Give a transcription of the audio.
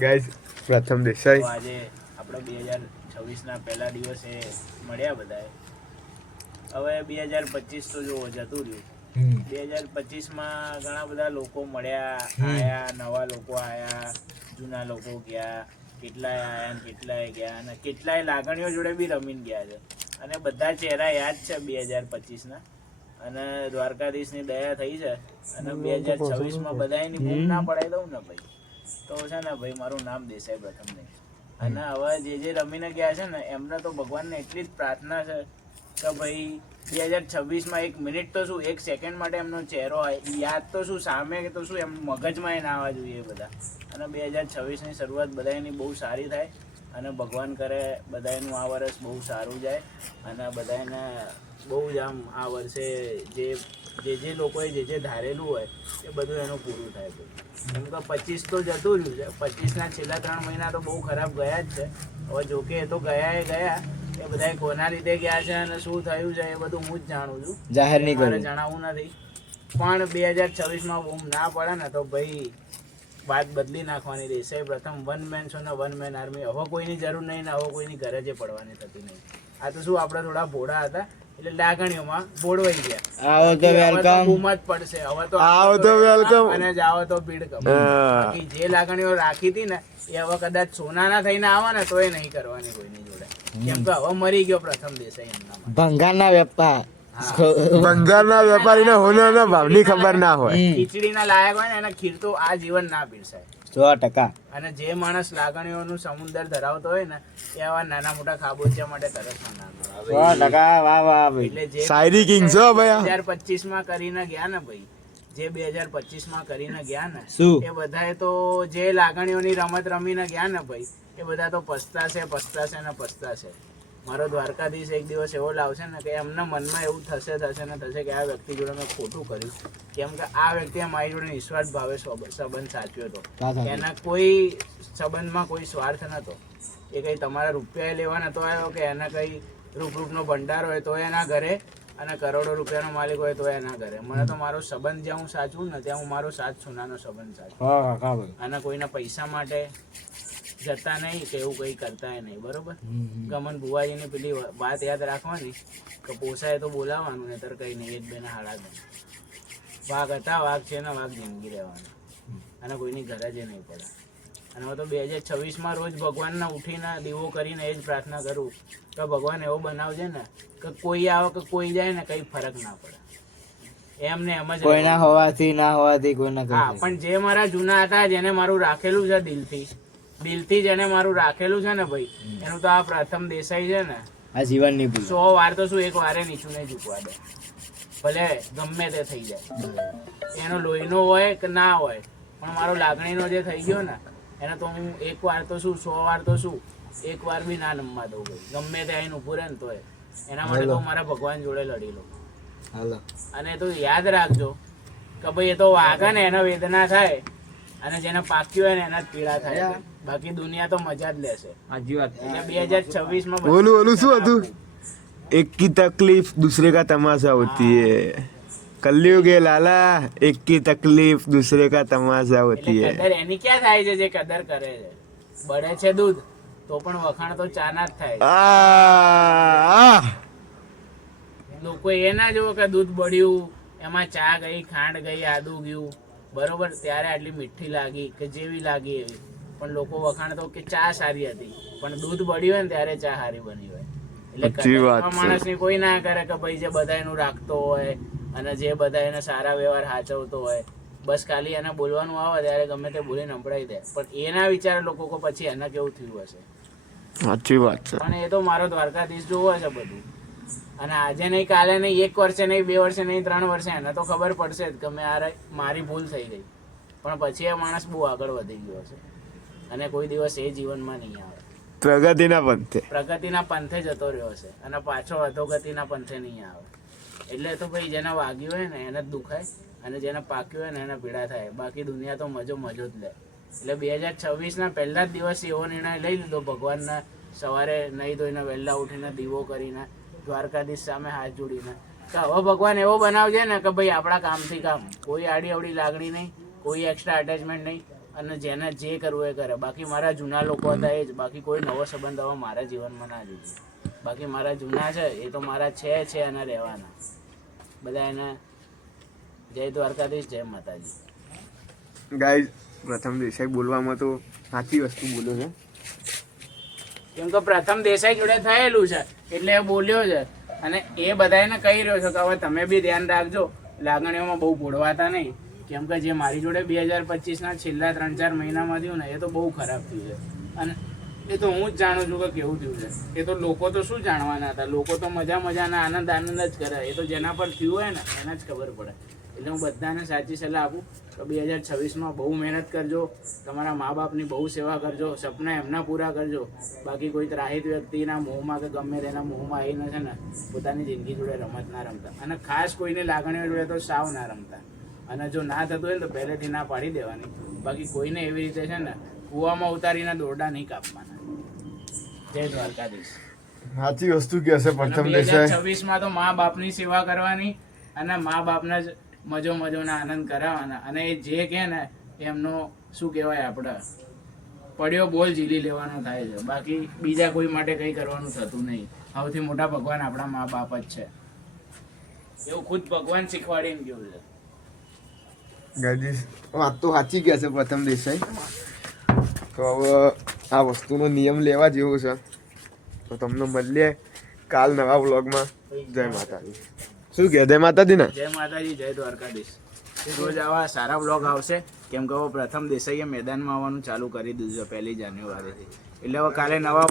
Guys પ્રથમ દેસાઈ આજે આપણે 2026ના પહેલા દિવસે મળ્યા બધાએ. હવે 2025 તો જો જતું રહ્યું. 2025માં ઘણા બધા લોકો મળ્યા, આયા, નવા લોકો આયા, જૂના લોકો ગયા, કેટલાય આયા ને કેટલાય ગયા અને કેટલાય લાગણીઓ જોડે બી રમીને ગયા છે. અને બધા ચહેરા યાદ છે 2025ના. અને દ્વારકાધીશની દયા થઈ છે અને 2026માં બધાની બૂમ ના પડાવી દઉં ને ભાઈ તો છે ને ભાઈ મારું નામ દેસાઈ પ્રથમ નહીં. અને હવે જે રમીને ગયા છે ને એમને તો ભગવાનને એટલી જ પ્રાર્થના છે કે ભાઈ 2026માં 1 મિનિટ તો શું 1 સેકન્ડ માટે એમનો ચહેરો યાદ તો શું સામે તો શું એમ મગજમાં ના આવવા જોઈએ બધા. અને 2026ની શરૂઆત બધાની બહુ સારી થાય અને ભગવાન કરે બધાનું આ વર્ષ બહુ સારું જાય અને બધાને બહુ જ આમ આ વર્ષે જે લોકોએ જે ધારેલું હોય એ બધું એનું પૂરું થાય. કેમ કે 25 તો જતું રહ્યું છે. 25ના છેલ્લા 3 મહિના તો બહુ ખરાબ ગયા જ છે. હવે જોકે એ તો ગયા એ બધા કોના લીધે ગયા છે અને શું થયું છે એ બધું હું જ જાણું છું, જાહેર નહીં મારે જણાવવું નથી. પણ 2026માં બૂમ ના પડે ને તો ભાઈ વાત બદલી નાખવાની. દેસાઈ પ્રથમ વન મેન છો ને વન મેન આર્મી. હવે કોઈની જરૂર નહીં ને હવે કોઈની ઘરે જે પડવાની થતી નહીં. આ તો શું આપણે થોડા ભોળા હતા એટલે લાગણીઓમાં ભોળવાઈ ગયા. આવો તો વેલકમ બૂમ જ પડશે. હવે તો આવો તો વેલકમ અને જાઓ તો ભીડ કમ. બાકી જે લાગણીઓ રાખી હતી ને એ હવે કદાચ સોનાના થઈને આવે ને તો એ નહીં કરવાની કોઈની જોડે. કેમ કે હવે મરી ગયો પ્રથમ દેસાઈ એમના. ભંગારના વેપારીને હોનાના ભાવની ખબર ના હોય. ખીચડીના લાયક હોય ને એને ખીર તો આ જીવન ના પીરસાય 100%. અને જે માણસ લાગણીઓનું સમુદ્ર ધરાવતો હોય ને એ આવા નાના મોટા ખાબોચિયા માટે તરસમાં ના આવે. 100%. વાહ વાહ ભાઈ. એટલે જે શાયરી કિંગ છો ભાઈ 2025માં કરીને ગયા ને ભાઈ, જે 2025માં કરીને ગયા ને એ બધાએ તો જે લાગણીઓની રમત રમીને ગયા ને ભાઈ એ બધા તો પસ્તાશે. મારો દ્વારકાધીશ એક દિવસ એવો લાવશે ને કે એમના મનમાં એવું થશે કે આ વ્યક્તિ જોડે મેં ખોટું કર્યું. કેમ કે આ વ્યક્તિએ મારી જોડે નિસ્વાર્થ ભાવે સંબંધ સાચ્યો હતો. એના કોઈ સંબંધમાં કોઈ સ્વાર્થ નતો. એ કઈ તમારા રૂપિયા લેવા નતો આવ્યો કે એના કઈ રૂપનો ભંડાર હોય તો એના ઘરે અને કરોડો રૂપિયાનો માલિક હોય તો એના ઘરે. મને તો મારો સંબંધ જ્યાં હું સાચું ને ત્યાં હું મારો સાત સોનાનો સંબંધ સાચું. અને કોઈના પૈસા માટે જતા નહીં કે એવું કઈ કરતા નહીં. બરોબર. ગમન બુવાજીની પેલી વાત યાદ રાખવાની કે પોસાય તો બોલાવાનું ને તર કઈ નહીં. 1-2 ના હાડા નહીં. વાઘ હતા વાઘ છે ને વાઘ જિંદગી રહેવાનું અને કોઈની ઘરે જ નહીં પડે. અને હવે તો 2026માં રોજ ભગવાનને ઉઠીને દીવો કરીને એ જ પ્રાર્થના કરું કે ભગવાન એવો બનાવજે ને કે કોઈ આવે કે કોઈ જાય ને કઈ ફરક ના પડે. એમને એમ જ કોઈના હોવાથી ના હોવાથી કોઈના. હા, પણ જે મારા જૂના હતા જેને મારું રાખેલું છે દિલથી જેને મારું રાખેલું છે ને ભાઈ એનું તો આ પ્રથમ દેસાઈ છે ને આ જીવન ની 100 વાર તો શું 1 વારે નીચું નહીં ઝૂકવા દે. ભલે ગમે તે થઈ જાય. એનો લોહીનો હોય કે ના હોય પણ મારો લાગણીનો જે થઈ ગયો ને એને તો હું 1 વાર તો શું 100 વાર તો શું 1 વાર બી ના નમવા દઉં ભાઈ. ગમે તે આવીને ઉભું રહે ને તોય એના માટે તો મારા ભગવાન જોડે લડી લો. અને તો યાદ રાખજો કે ભાઈ એ તો વાગે ને એને વેદના થાય અને જેને પાક્યું હોય ને એના જ પીડા થાય. બાકી દુનિયા તો મજા જ લેશે. સાચી વાત. એટલે 2026માં ઓલું શું હતું? એક કી તકલીફ दूसरे का तमाशा होती है. कलयुग है लाला, एक की तकलीफ दूसरे का तमाशा होती है. કદર એની ક્યાં થાય છે જે કદર કરે છે? બળે છે દૂધ તો પણ વખાણ તો ચાના જ થાય. લોકો એ ના જોવો કે દૂધ બળ્યું એમાં ચા ગઈ, ખાંડ ગઈ, આદુ ગયું, બરોબર, ત્યારે આટલી મીઠી લાગી કે જેવી લાગી એવી. પણ લોકો વખાણ તો કે ચા સારી હતી પણ દૂધ બળ્યું હોય ને ત્યારે ચા સારી બની હોય. એટલે માણસની કોઈ ના કરે કે ભાઈ જે બધા એનું રાખતો હોય અને જે બધા એને સારા વ્યવહાર સાચવતો હોય બસ ખાલી એને બોલવાનું આવે ત્યારે ગમે તે બોલીને સંભળાઈ દે. પણ એના વિચાર લોકો કે પછી એને કેવું થયું હશે. સાચી વાત છે. પણ એ તો મારો દ્વારકાધીશ જોવો છે બધું. અને આજે નહીં કાલે નહીં 1 વર્ષે નહીં 2 વર્ષે નહીં 3 વર્ષે એને તો ખબર પડશે જ કે મારી ભૂલ થઈ ગઈ. પણ પછી એ માણસ બહુ આગળ વધી ગયો હશે અને કોઈ દિવસ એ જીવનમાં નહીં આવે. પ્રગતિના પંથે જતો રહ્યો છે અને પાછો અધોગતિના પંથે નહીં આવે. એટલે તો ભાઈ જેને વાગ્યું હોય ને એને જ દુખાય અને જેને પાક્યું હોય ને એને પીડા થાય. બાકી દુનિયા તો મજો જ લે. એટલે 2026ના પહેલા જ દિવસે એવો નિર્ણય લઈ લીધો ભગવાનના. સવારે નહીં ધોઈને વહેલા ઉઠીને દીવો કરીને દ્વારકાધીશ સામે હાથ જોડીને કે હવે ભગવાન એવો બનાવજે ને કે ભાઈ આપણા કામથી કામ. કોઈ આડી અવડી લાગણી નહીં, કોઈ એક્સ્ટ્રા અટેચમેન્ટ નહીં અને જેને જે કરવું એ કરે. બાકી મારા જૂના લોકો હતા એ જ, બાકી કોઈ નવો સંબંધ હવે મારા જીવનમાં ના જોઈએ. બાકી મારા જૂના છે એ તો મારા છે અને રહેવાના. બધા એને જય દ્વારકાધીશ, જય માતાજી. ગાઈઝ પ્રથમ દેસાઈ બોલવામાં તો સાચી વસ્તુ બોલ્યો છે. કેમ કે પ્રથમ દેસાઈ જોડે થયેલું છે એટલે એ બોલ્યો છે. અને એ બધાને કહી રહ્યો છે કે હવે તમે બી ધ્યાન રાખજો, લાગણીઓમાં બહુ બોલવાતા નહીં. કેમ કે જે મારી જોડે 2025ના છેલ્લા 3-4 મહિનામાં થયું ને એ તો બહુ ખરાબ થયું છે. અને એ તો હું જ જાણું છું કે કેવું થયું છે. એ તો લોકો તો શું જાણવાના હતા, લોકો તો મજાના આનંદ જ કરે. એ તો જેના પર થયું હોય ને એને જ ખબર પડે. એટલે હું બધાને સાચી સલાહ આપું તો 2026માં બહુ મહેનત કરજો, તમારા મા બાપની બહુ સેવા કરજો, સપના એમના પૂરા કરજો. બાકી કોઈ ત્રાહિત વ્યક્તિના મોહમાં કે ગમે તેના મોહમાં આવીને છે ને પોતાની જિંદગી જોડે રમત ના રમતા. અને ખાસ કોઈની લાગણીઓ જોડે તો સાવ ના રમતા. અને જો ના થતું હોય ને તો પહેલેથી ના પાડી દેવાની. બાકી કોઈને એવી રીતે છે ને કૂવામાં ઉતારીને દોરડા નહીં કાપવાના. જય દ્વારકાધીશ. સાચી વસ્તુ કે છે પ્રથમ દેસાઈ. 2026માં તો મા બાપની સેવા કરવાની અને મા બાપના જ મજોના આનંદ કરાવવાના. અને એ જે કે ને એમનો શું કહેવાય, આપણે પડ્યો બોલ ઝીલી લેવાનો થાય છે. બાકી બીજા કોઈ માટે કંઈ કરવાનું થતું નહીં. સૌથી મોટા ભગવાન આપણા મા બાપ જ છે, એવું ખુદ ભગવાન શીખવાડીને ગયું છે. ગાઈઝ વાત તો સાચી કે છે પ્રથમ દેસાઈ. તો હવે આ વસ્તુનો નિયમ લેવા જેવો છે. તો તમને મળીએ કાલ નવા વ્લોગમાં. જય માતાજી. શું કહે? જય માતાજી ને. જય માતાજી, જય દ્વારકાધીશ. રોજ આવા સારા વ્લોગ આવશે. કેમ કે હવે પ્રથમ દેસાઈએ મેદાનમાં આવવાનું ચાલુ કરી દીધું છે 1 જાન્યુઆરીથી. એટલે હવે કાલે નવા